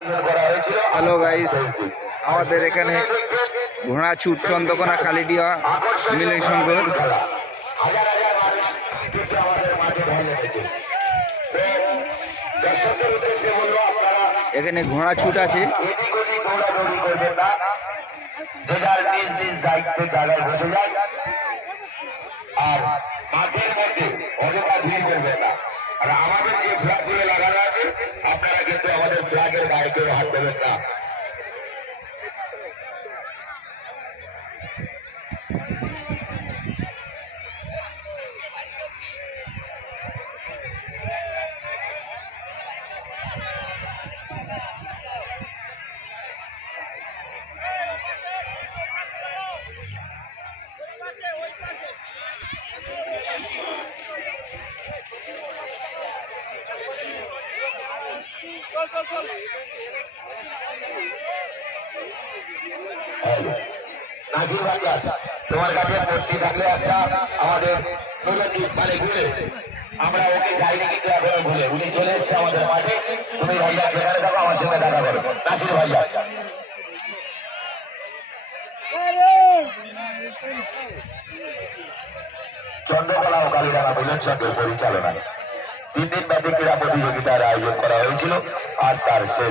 Hello guys, আমাদের এখানে ঘোড়া ছুট চন্দ্রকোনা খালিডিয়া মিলন সংঘর এখানে ঘোড়া ছুট আছে। আর মাঠের মধ্যে অযথা ভিড় করবেন না। আর আমাদের যে ফ্ল্যাগ গুলো লাগানো আছে, আপনারা কিন্তু আমাদের ফ্ল্যাগের গায়ে কেউ হাত দেবেন না। নাজির ভাইয়া, তোমার কাছে মূর্তি থাকলে একটা আমাদের মানে ঘুরে আমরা ওকে যাইনি, কিন্তু এখনো ভুলে উনি চলে এসছে আমাদের মাঠে। তুমি ভাইয়া সেখানে থাকো, আমার সঙ্গে দেখা করো। নাজির ভাইয়া, চন্দ্রকলা ও কালীডাঙ্গা মিলন সংঘের পরিচালনায় 3 দিনব্যাপী ক্রীড়া প্রতিযোগিতার আয়োজন করা হয়েছিল। আর তার শেষ